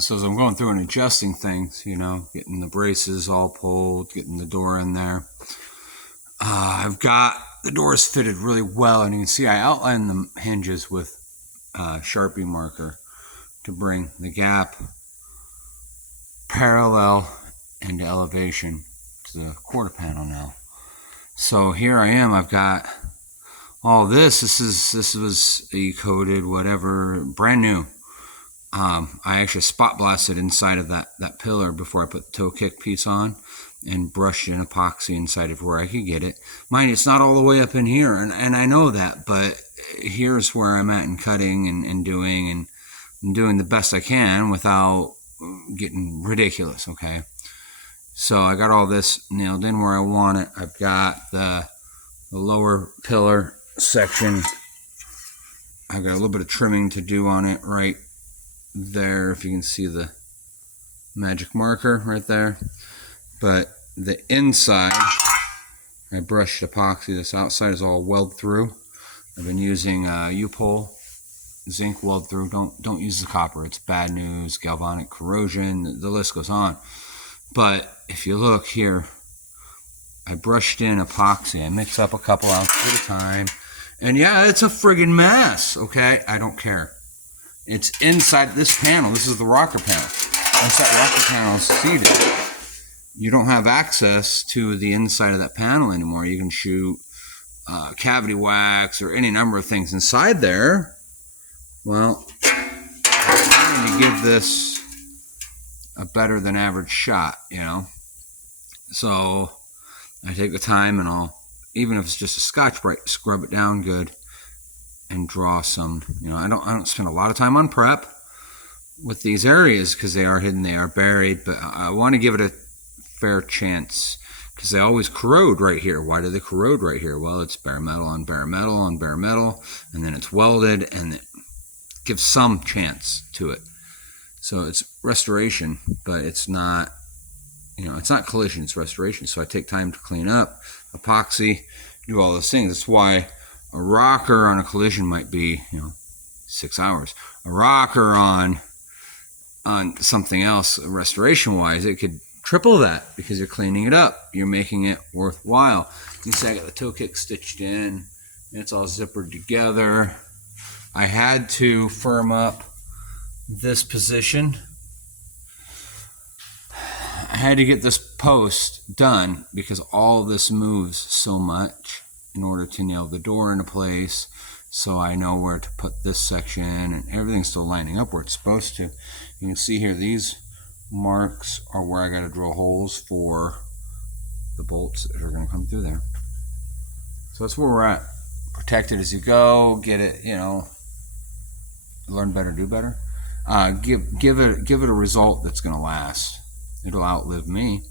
So as I'm going through and adjusting things, you know, getting the braces all pulled, getting the door in there, I've got the doors fitted really well, and you can see I outlined the hinges with Sharpie marker to bring the gap parallel into elevation to the quarter panel now. So here I am. I've got all this. This was E-coated, whatever, brand new. I actually spot blasted inside of that pillar before I put the toe kick piece on, and brushed in epoxy inside of where I could get it. Mind you, it's not all the way up in here, and I know that, but here's where I'm at in cutting and doing the best I can without getting ridiculous, okay? So I got all this nailed in where I want it. I've got the lower pillar section. I've got a little bit of trimming to do on it right there, if you can see the magic marker right there. But the inside, I brushed epoxy. This outside is all weld through. I've been using U-pole zinc weld through. Don't use the copper. It's bad news, galvanic corrosion, the list goes on. But if you look here, I brushed in epoxy. I mix up a couple ounces at a time. And yeah, it's a friggin' mess, okay? I don't care. It's inside this panel. This is the rocker panel. Once that rocker panel is seated, you don't have access to the inside of that panel anymore. You can shoot cavity wax or any number of things inside there. Well, you give this a better than average shot, you know. So I take the time and I'll, even if it's just a Scotch-Brite, scrub it down good and draw some, you know, I don't spend a lot of time on prep with these areas because they are hidden, they are buried, but I want to give it a fair chance because they always corrode right here. Why do they corrode right here? Well, it's bare metal on bare metal on bare metal, and then it's welded, and it gives some chance to it. So it's restoration, but it's not, you know, it's not collision, it's restoration. So I take time to clean up, epoxy, do all those things. That's why a rocker on a collision might be, you know, 6 hours. A rocker on something else, restoration-wise, it could triple that because you're cleaning it up. You're making it worthwhile. You see I got the toe kick stitched in. It's all zippered together. I had to firm up this position. I had to get this post done because all this moves so much in order to nail the door into place, so I know where to put this section, and everything's still lining up where it's supposed to. You can see here, these marks are where I got to drill holes for the bolts that are going to come through there. So that's where we're at. Protect it as you go, get it, you know, learn better, do better. Give it a result that's going to last. It'll outlive me.